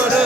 குரு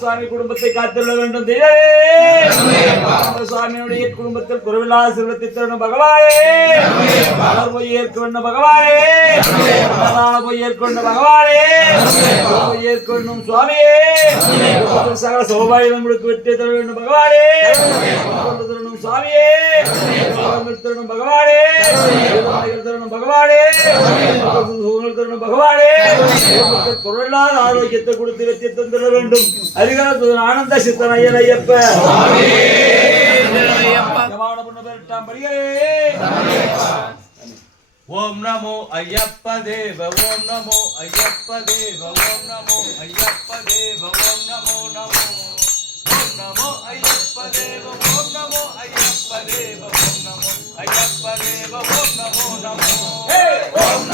சுவாமி குடும்பத்தை காத்துள்ள வேண்டும் சுவாமியுடைய குடும்பத்தில் குறைவில்லா செல்வத்தை தரணும் பகவானே போய் ஏற்க வேண்டும் பகவானே போய் ஏற்க வேண்டும் பகவானே போய் ஏற்க வேண்டும் சுவாமியே சகல சௌபாயம் வெற்றி தர வேண்டும் பகவானே தரணும் சுவாமியே தரணும் பகவானே தரணும் பகவானே தரணும் பகவானே குறைவில்லாத ஆரோக்கியத்தை கொடுத்து வெற்றி தந்திர வேண்டும் அதிகார ஆனந்த சித்தன் ஐயன் ஐயப்ப ஓம் நமோ ஐயப்ப தேவ ஓம் நமோ ஐயப்ப தேவ ஓம் நமோ ஐயப்ப தேவ ஓம் நமோ நமோ ஓம் நமோ ஐயப்ப தேவ ஓம் நமோ ஐயப்ப தேவ ஓம் நமோ ஐயப்ப தேவ ஓம் நமோ நமோ